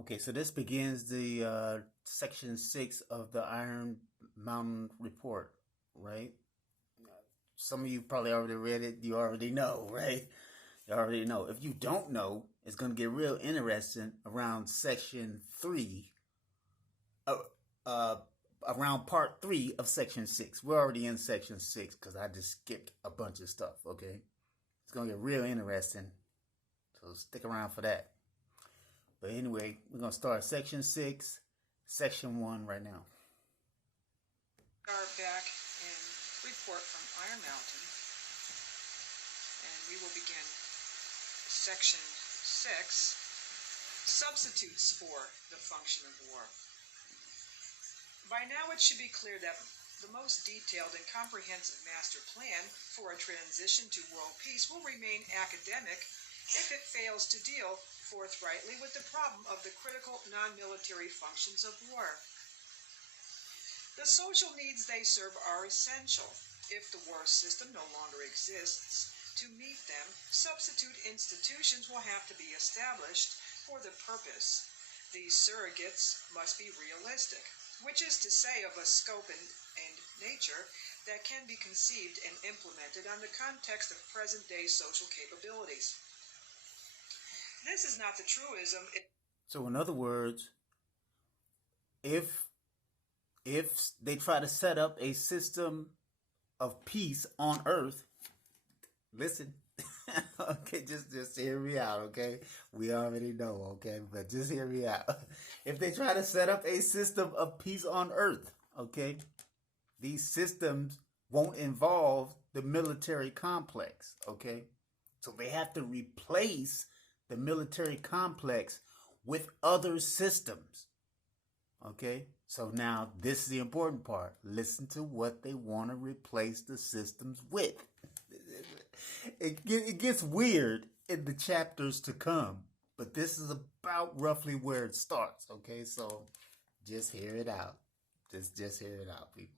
Okay, so this begins the section 6 of the Iron Mountain Report, right? Some of you probably already read it. You already know, right? You already know. If you don't know, it's going to get real interesting around section 3, uh, uh, around part 3 of section 6. We're already in section 6 because I just skipped a bunch of stuff, okay? It's going to get real interesting, so stick around for that. But anyway, we're going to start section 6, section 1 right now. We are back in report from Iron Mountain, and we will begin section 6, substitutes for the function of war. By now it should be clear that the most detailed and comprehensive master plan for a transition to world peace will remain academic if it fails to deal forthrightly with the problem of the critical non-military functions of war. The social needs they serve are essential. If the war system no longer exists, to meet them, substitute institutions will have to be established for the purpose. These surrogates must be realistic, which is to say of a scope and nature that can be conceived and implemented on the context of present-day social capabilities. This is not the truism. So in other words, if they try to set up a system of peace on Earth, listen, okay, just hear me out, okay? We already know, okay, but just hear me out. If they try to set up a system of peace on Earth, okay, these systems won't involve the military complex, okay? So they have to replace the military complex with other systems, okay? So now this is the important part. Listen to what they want to replace the systems with. It gets weird in the chapters to come, but this is about roughly where it starts, okay? So just hear it out. Just hear it out, people.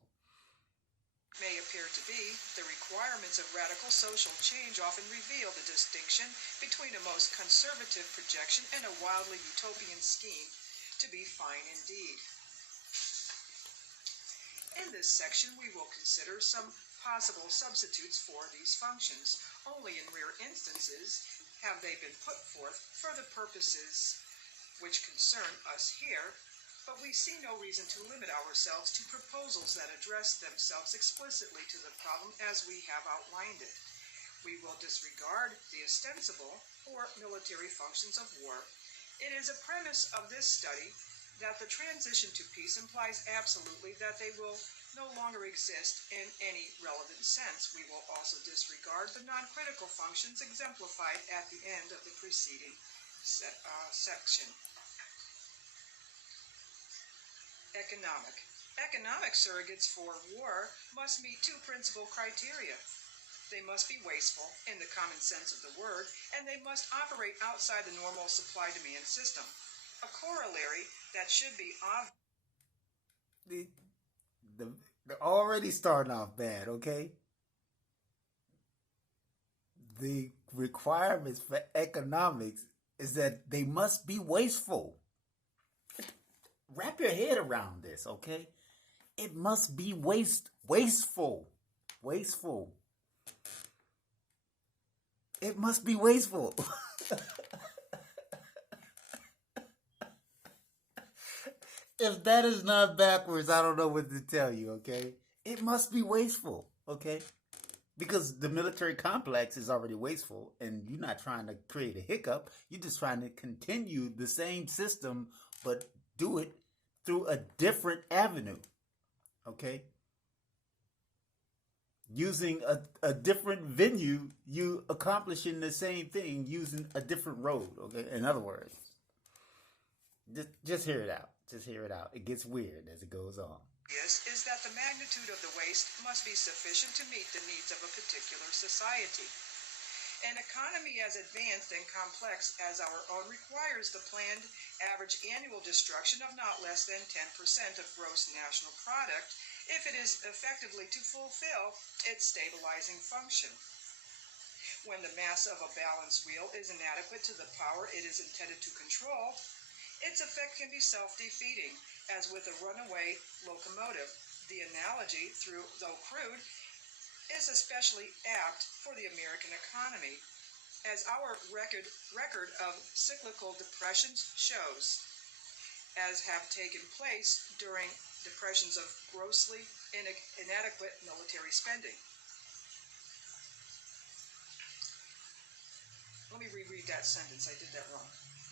May appear to be, the requirements of radical social change often reveal the distinction between a most conservative projection and a wildly utopian scheme to be fine indeed. In this section, we will consider some possible substitutes for these functions. Only in rare instances have they been put forth for the purposes which concern us here, but we see no reason to limit ourselves to proposals that address themselves explicitly to the problem as we have outlined it. We will disregard the ostensible or military functions of war. It is a premise of this study that the transition to peace implies absolutely that they will no longer exist in any relevant sense. We will also disregard the non-critical functions exemplified at the end of the preceding section. Economic surrogates for war must meet two principal criteria. They must be wasteful in the common sense of the word, and they must operate outside the normal supply-demand system. A corollary that should be obvious. They're already starting off bad, okay? The requirements for economics is that they must be wasteful. Wrap your head around this, okay? It must be wasteful. It must be wasteful. If that is not backwards, I don't know what to tell you, okay? It must be wasteful, okay? Because the military complex is already wasteful, and you're not trying to create a hiccup. You're just trying to continue the same system, but do it through a different avenue, okay? Using a different venue, you accomplishing the same thing using a different road, okay? In other words, just hear it out. Just hear it out. It gets weird as it goes on. Is that the magnitude of the waste must be sufficient to meet the needs of a particular society. An economy as advanced and complex as our own requires the planned average annual destruction of not less than 10% of gross national product if it is effectively to fulfill its stabilizing function. When the mass of a balance wheel is inadequate to the power it is intended to control, its effect can be self-defeating, as with a runaway locomotive. The analogy, though crude, is especially apt for the American economy, as our record of cyclical depressions shows, as have taken place during depressions of grossly inadequate military spending. Let me reread that sentence. I did that wrong.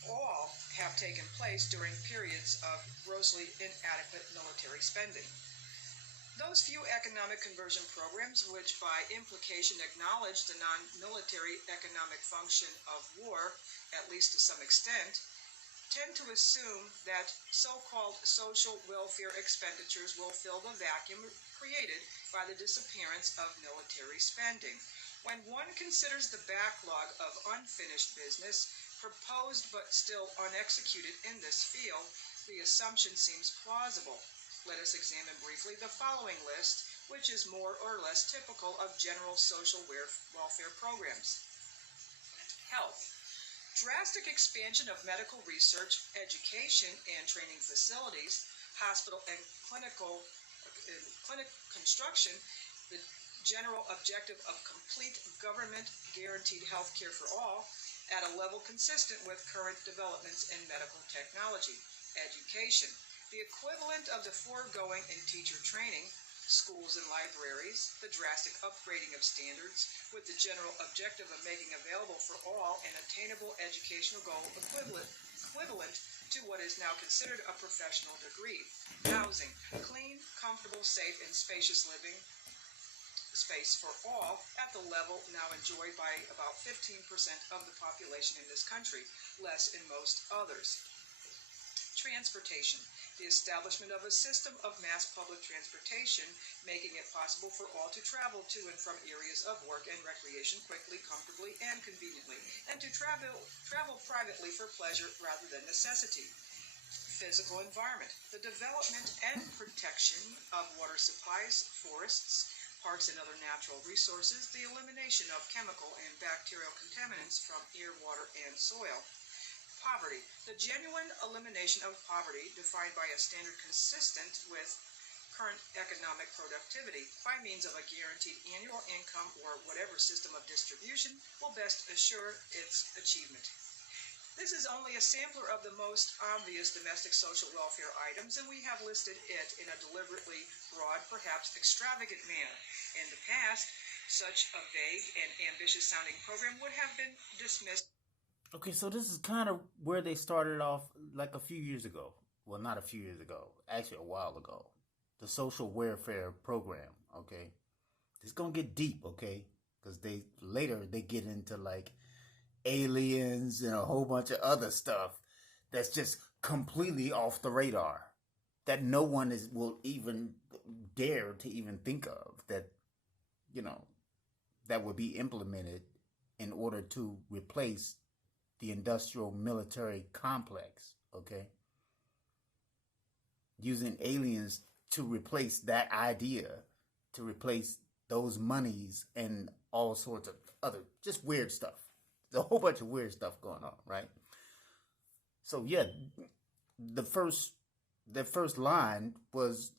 All have taken place during periods of grossly inadequate military spending. Those few economic conversion programs which by implication acknowledge the non-military economic function of war, at least to some extent, tend to assume that so-called social welfare expenditures will fill the vacuum created by the disappearance of military spending. When one considers the backlog of unfinished business, proposed but still unexecuted in this field, the assumption seems plausible. Let us examine briefly the following list, which is more or less typical of general social welfare programs. Health. Drastic expansion of medical research, education, and training facilities, hospital and clinic construction, the general objective of complete government guaranteed health care for all at a level consistent with current developments in medical technology. Education. The equivalent of the foregoing in teacher training, schools and libraries, the drastic upgrading of standards with the general objective of making available for all an attainable educational goal equivalent to what is now considered a professional degree. Housing. Clean, comfortable, safe, and spacious living space for all at the level now enjoyed by about 15% of the population in this country, less in most others. Transportation. The establishment of a system of mass public transportation, making it possible for all to travel to and from areas of work and recreation quickly, comfortably, and conveniently, and to travel privately for pleasure rather than necessity. Physical environment. The development and protection of water supplies, forests, parks, and other natural resources, the elimination of chemical and bacterial contaminants from air, water, and soil. Poverty. The genuine elimination of poverty defined by a standard consistent with current economic productivity by means of a guaranteed annual income or whatever system of distribution will best assure its achievement. This is only a sampler of the most obvious domestic social welfare items, and we have listed it in a deliberately broad, perhaps extravagant manner. In the past, such a vague and ambitious-sounding program would have been dismissed. Okay, so this is kind of where they started off like a few years ago. Well, not a few years ago, actually a while ago. The social welfare program, okay? It's going to get deep, okay? Because later they get into like aliens and a whole bunch of other stuff that's just completely off the radar. That no one will even dare to even think of that, that would be implemented in order to replace the industrial military complex, okay? Using aliens to replace that idea, to replace those monies and all sorts of other just weird stuff. There's a whole bunch of weird stuff going on, right? So yeah, the first line was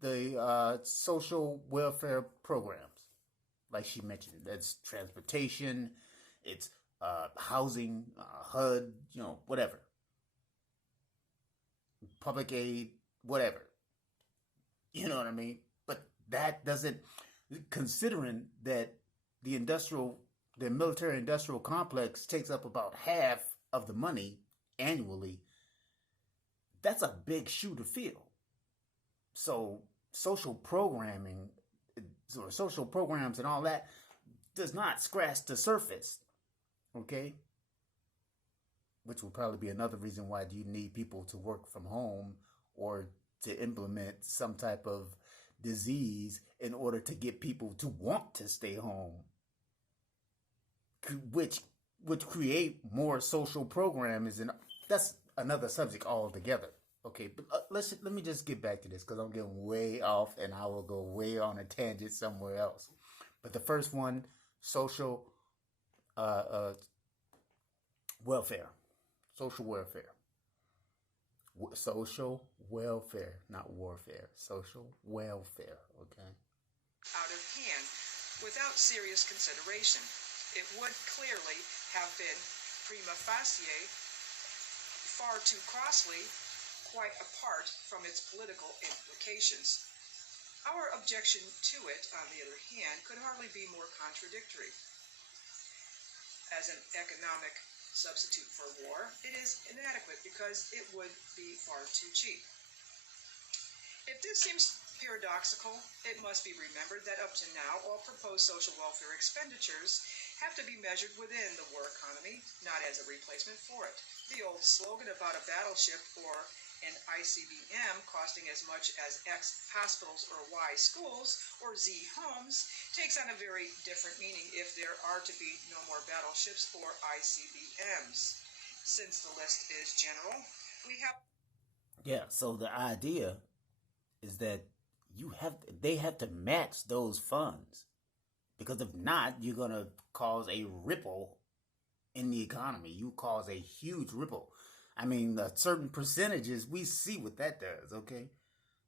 the social welfare programs, like she mentioned. That's transportation, it's housing, HUD, whatever. Public aid, whatever. You know what I mean? But that doesn't, considering that the military industrial complex takes up about half of the money annually, that's a big shoe to fill. So social programming, or social programs and all that does not scratch the surface. Okay? Which will probably be another reason why you need people to work from home or to implement some type of disease in order to get people to want to stay home. Which would create more social programs, and that's another subject altogether. Okay, but let me just get back to this because I'm getting way off and I will go way on a tangent somewhere else. But the first one, social welfare, social welfare. Social welfare, not warfare. Social welfare, okay? Out of hand without serious consideration. It would clearly have been prima facie far too costly, quite apart from its political implications. Our objection to it, on the other hand, could hardly be more contradictory. As an economic substitute for war, it is inadequate because it would be far too cheap. If this seems paradoxical, it must be remembered that up to now, all proposed social welfare expenditures have to be measured within the war economy, not as a replacement for it. The old slogan about a battleship or an ICBM costing as much as X hospitals or Y schools or Z homes takes on a very different meaning if there are to be no more battleships or ICBMs. Since the list is general, we have... Yeah, so the idea is that they have to match those funds, because if not, you're gonna cause a ripple in the economy. You cause a huge ripple. I mean, certain percentages, we see what that does, okay?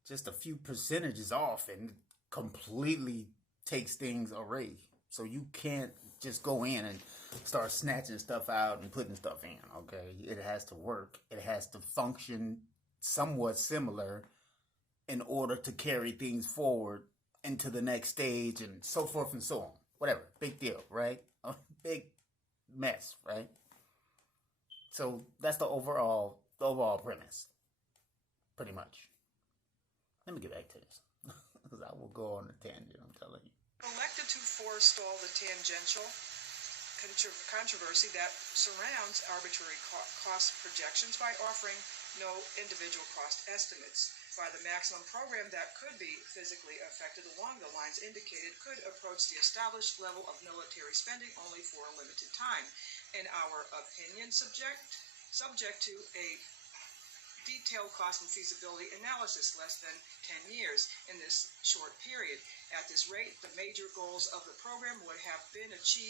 Just a few percentages off and completely takes things away. So you can't just go in and start snatching stuff out and putting stuff in, okay? It has to work. It has to function somewhat similar in order to carry things forward into the next stage and so forth and so on. Whatever. Big deal, right? A big mess, right? So that's the overall premise, pretty much. Let me get back to this, because I will go on a tangent, I'm telling you. Elected to forestall the tangential controversy that surrounds arbitrary cost projections by offering no individual cost estimates. By the maximum program that could be physically affected along the lines indicated could approach the established level of military spending only for a limited time. In our opinion, subject to a detailed cost and feasibility analysis less than 10 years in this short period. At this rate, the major goals of the program would have been achieved